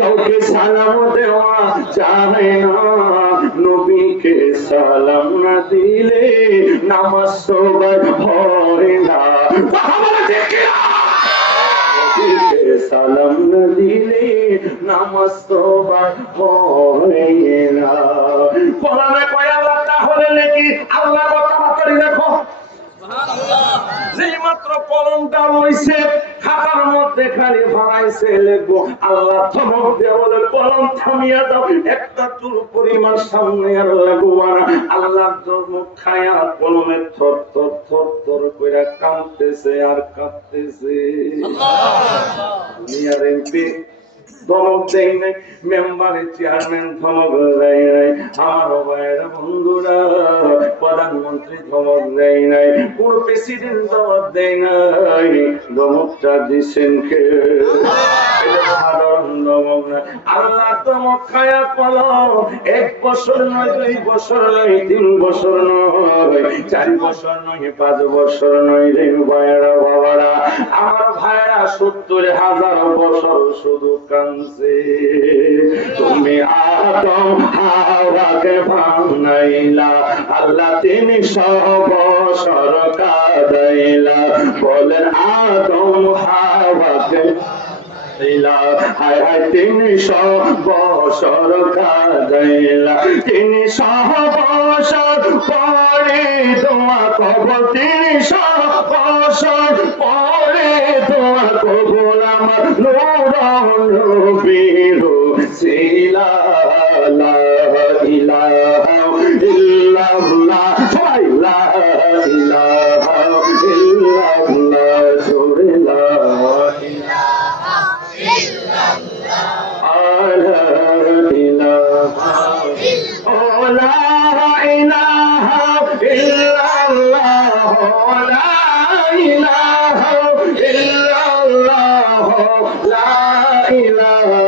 কাউকে সালাম দেওয়া যায় না, নবীকে সালাম না দিলে নামাজ সবার হয় না। নবীকে সালাম না দিলে নামাজ সবার হয় না। কোরআনে কয় আল্লাহ তাহলে নাকি আল্লাহ কথা মাত্র দেখো, যেই মাত্র কলমটা লইছে খাতার মধ্যে খালি ভরাইছে লিখবো, আল্লাহ ধমক দিয়ে বলে কলম থামিয়া দাও, একটা চুল পরিমাণ সামনে আর লাগবো না। আল্লাহ ধমক খায়া কলমে থর থর থর থর করে কাঁপতেছে আর কাঁপতেছে। দুনিয়ার এমপি ধমক দেয় নাই, মেম্বারের চেয়ারম্যান ধমক দেয় নাই, আমার ভাইয়েরা বন্ধুরা প্রধানমন্ত্রী ধমক দেয় নাই, কোন প্রেসিডেন্ট ধমক দেয় নাই। ধমকটা দিচ্ছেন কে? এটা সাধারণ ধমক না। আল্লাহ ধমক খায়া কলম 1 বছর নয়, 2 বছর নয়, 3 বছর নয়, 4 বছর নয়, 5 বছর নয় রে ভাইয়েরা বাবারা, আমার ভাইয়েরা 70,000 বছর শুধু কাঁদছে। তুমি আদম হাওয়াকে বানাইলা, আল্লাহ 300 বছর কাঁদাইলা। বলেন আদম হাওয়াকে হায় হায় 300 বছর কাঁদাইলা, 300 বছর পরে তোমার কবর, 300 বছর পরে তোমার কবর আমার নূর নবীর সিলা লা ইলাহা ইল্লাল্লাহ, লা ইলাহা ইল্লাল্লাহ, জোরে লা لا